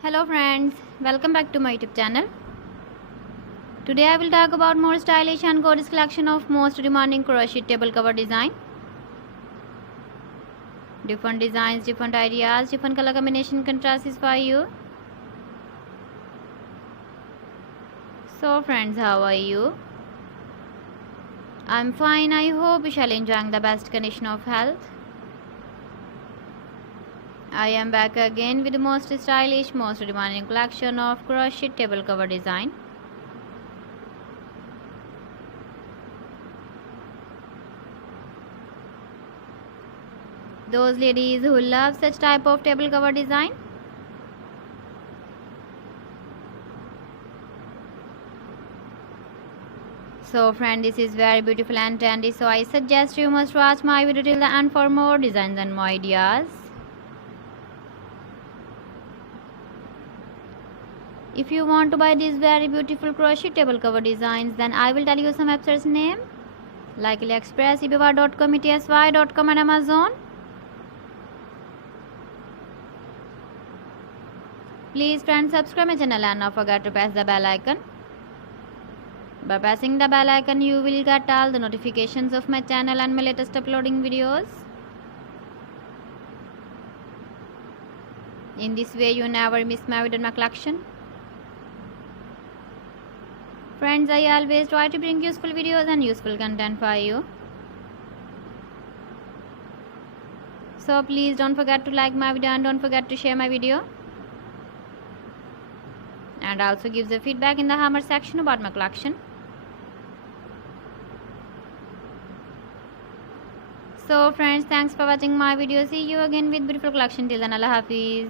Hello friends, welcome back to my YouTube channel. Today I will talk about more stylish and gorgeous collection of most demanding crochet table cover design. Different designs, different ideas, different color combination contrasts for you. So friends, how are you? I'm fine. I hope you shall enjoying the best condition of health. I am back again with the most stylish, most demanding collection of crochet table cover design. Those ladies who love such type of table cover design, so friend, this is very beautiful and trendy, so I suggest you must watch my video till the end for more designs and more ideas. If you want to buy these very beautiful crochet table cover designs, then I will tell you some websites name like AliExpress, eBay.com, ETSY.com and Amazon. Please friends, subscribe my channel and not forget to press the bell icon. By pressing the bell icon, you will get all the notifications of my channel and my latest uploading videos. In this way, you never miss my video in my collection. Friends, I always try to bring useful videos and useful content for you. So please don't forget to like my video and don't forget to share my video. And also give the feedback in the comment section about my collection. So friends, thanks for watching my video. See you again with beautiful collection. Till then, Allah Hafiz.